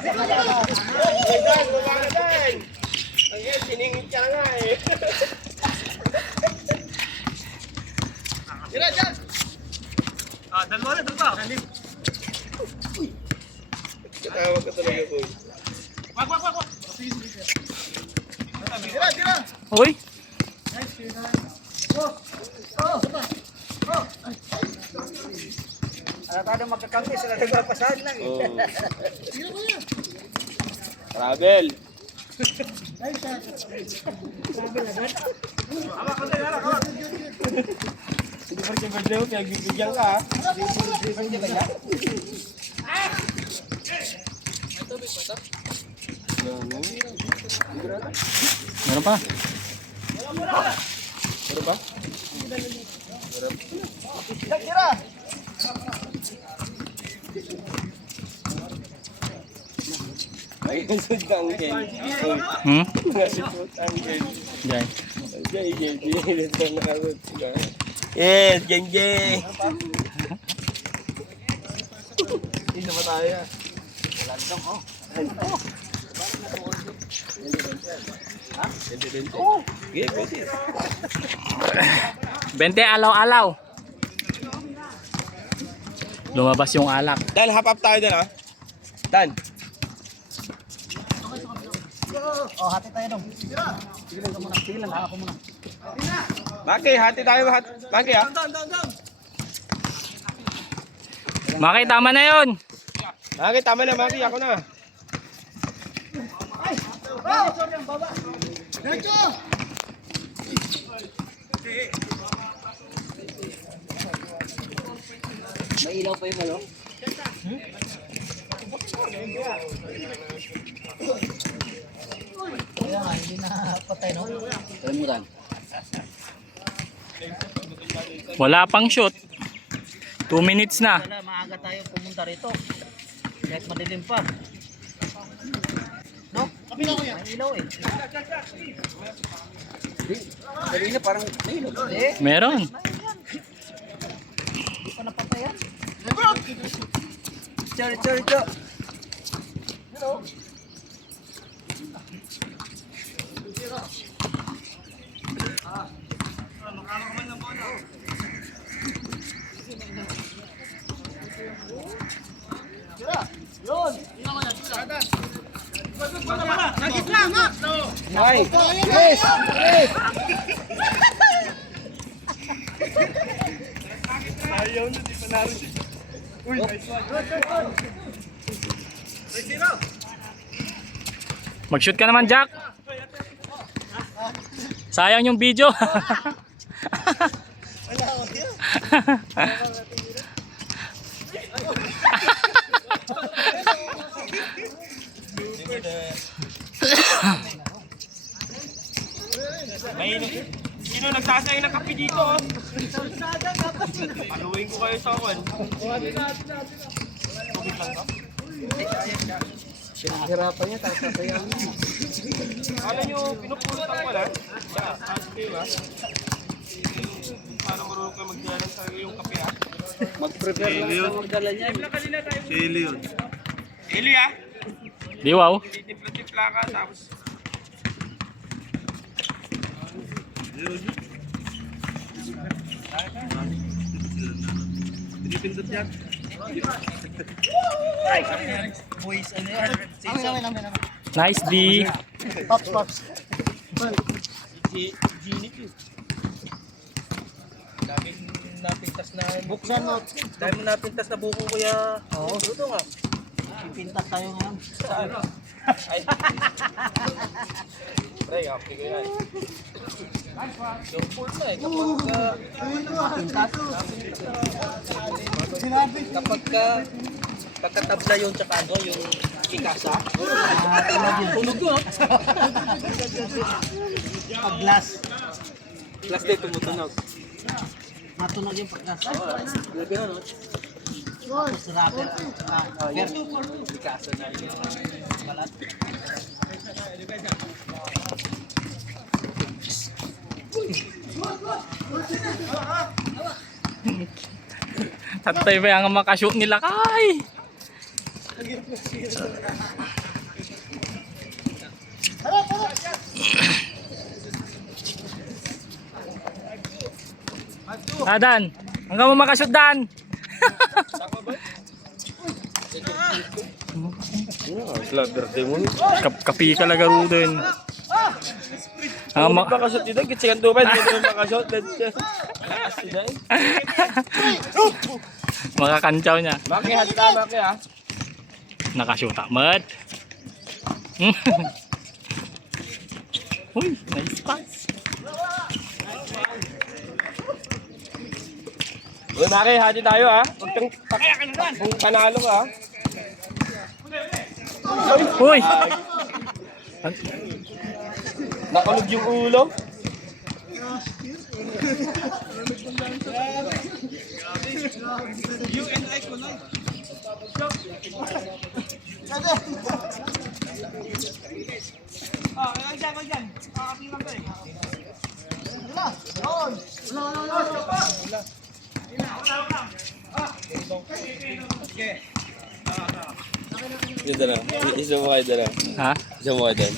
Dan, baba ka Dan. Ang siningit ka nga eh. Tira dyan. Dalawa na, dalawa. Katawag ka talaga po. Wag. Tira. Uy! Paano magkakampi sila nagpapasahan lang eh. Travel. Hindi pa rin kaya pinagbibigyan ka ha. Meron pa? Meron ba? Tira! Ay, sud ang game. Nasipot ang game. Diyan. Yes, Genji. Hindi na tayo. Landong oh. Ha? 20. Oh, game pwede. 20 alaw-alaw. Lumabas yung alak. Dan, hop up tayo din ha. Dan. Oh, hati tayo dong. Sigilan ka muna. Sigilan, ako muna. Maki, hati tayo. Maki ha. Maki, tama na yun. Maki, tama na Maki. Ako na. May ilaw pa yung ano? Kaya nga, hindi na patay no? Kalimutan. Wala pang shoot. 2 minutes na. Wala, maaga tayo pumunta rito. Kahit madilim pa. No? May ilaw eh. Kanina parang may ilaw. Eh? Meron. Hindi pa napatayan. Char. Hello. Ay. Yes! Ayaw na, di pa naroon siya. Uy, nice one. Mag-shoot ka naman, Jack. Sayang yung video. May sino nagsasayang ng kape dito? Paluin ko kayo sa akin. Tubig lang ka? Hirapan niya, tasasayaw niya. Kala nyo, pinupulutan ko lang? Siya, positive ha? Paano marunong kayo magdala sa iyong kape ha? Mag-prepare lang sa magdala niya. Si Eli yun. Eli ha? Di wow. Titipla-tipla ka tapos... Pinipindot yan. Boys, ano yan? Amin. Nice D. Pops. Si Ginip yun. Daming napintas na... Buksan mo. Daming napintas na buko kuya. Oo. Ito nga. Pipintas tayo ngayon. Saan? Ay. Pre, okay ko yan. Yung full na eh. Kapag pagkatabla yung tsaka ano, yung pikasa. Tunog yun. Pag-glass. Last day tumutunog. Matunog yung pag-glass. Grabe na no? Tapos rapper. Pikasa na yun. Balat. Tatay ba ang makashoot nila kay? Dan. Hanggang mo makashoot, Dan. Slugger din mo. Kapi ka lagaro din. Ang makasot dito, kitsikan tupad, hindi naman makasot. Makakantsaw niya. Maki, hasta, maki ha. Nakashoot amat. Uy, nice pass. Uy, Maki, hati tayo ha. Huwag kang panalo ka ha. Uy! Nakalog yung ulo. Dito na. Isa mo kayo dala. Ha? Isa mo kayo dala.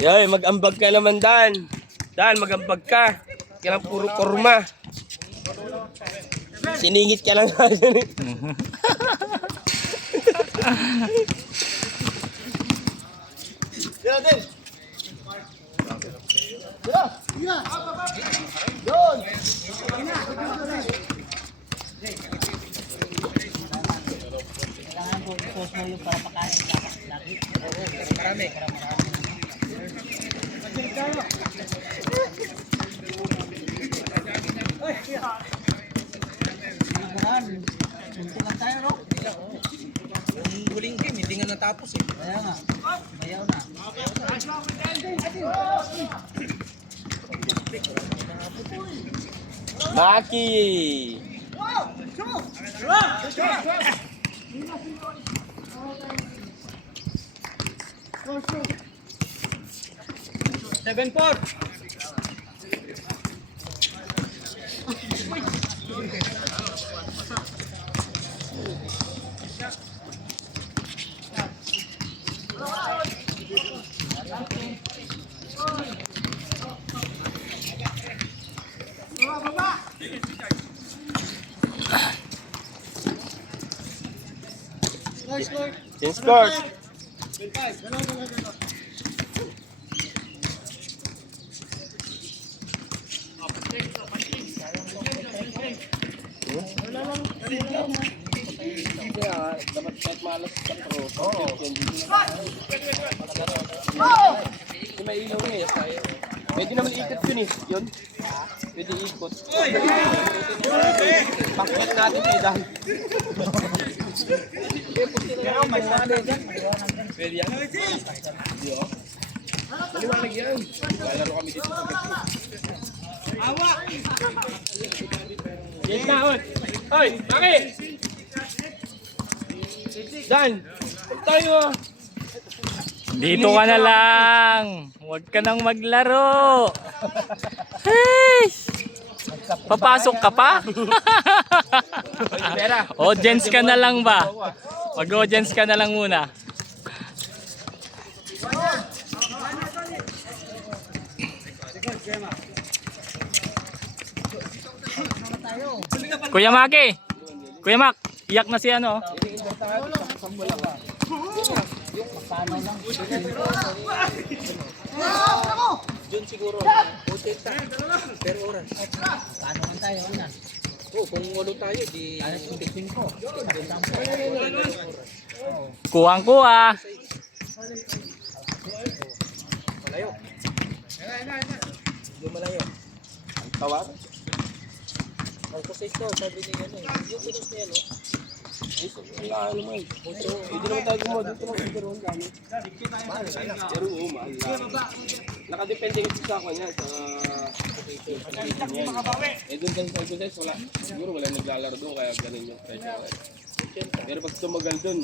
Yoy, mag-ambag ka naman, Dan. Dan, mag-ambag ka. Kailang puro kurma. Siningit ka lang. Huling game, hindi nga natapos eh. Kaya nga. Bayaw na. Maki! Seven four. Change court. Dapat kahit malas sa pro. Oo. Hindi may ilaw na eh. Pwede naman ikot yun eh. Yun. Pwede ikot. Bakit natin kay Dan. Pwede yan? Hindi o. Maliwanag yan. Lalaro kami dito sa gabi. Awa! Yes na, oy! Oy! Bakit? Dan! Tayo! Dito ka na lang. Huwag ka nang maglaro. Hey! Papasok ka pa? Audience ka na lang ba? Mag-audience ka na lang muna. Kuya Maki. Kuya Mak, iyak na si ano. Yun siguro. 80 per oras. Paano man tayo? Ano? Oh, kung walo tayo, di... Alas 25. Kuwang-kuha. Malayo. Hindi malayo. Tawar? Ang kasi ito, sabi niya ano eh. Yung pinos niya, no? Ano mo eh. Hindi naman tayo gumawa dito ng interon kami. Pero mahal lang. Nakadepende kasi sa kanya sa eh doon sa exercise wala. Siguro wala naglalaro doon kaya ganun yung pressure. Pero pag tumagal doon.